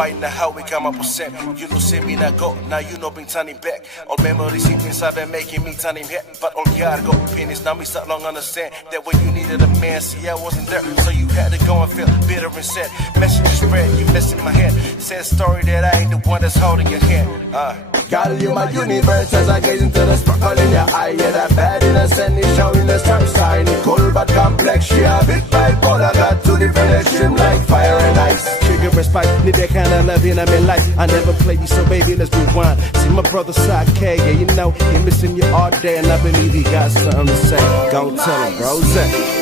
White na how we come up with set. You know see me now go, now you know been turning back. All memories deep inside and making me turning head. But all God got opinions, now me start long understand that when you needed a man, see I wasn't there. So you had to go and feel bitter and sad. Message spread, you mess in my head. Sad story that I ain't the one that's holding your hand. Girl, you my universe as I gaze into the sparkle in your eye. Yeah, that bad innocent is showing the star sign. Cold but complex, she a bit bipolar. Got two different extremes like fire and ice. Trigger and spike, need that kind of love in my life. I never played you, so baby, let's rewind. See my brother Sake, yeah, you know, he missing you all day, and I believe he got something to say. Go tell him, Rose.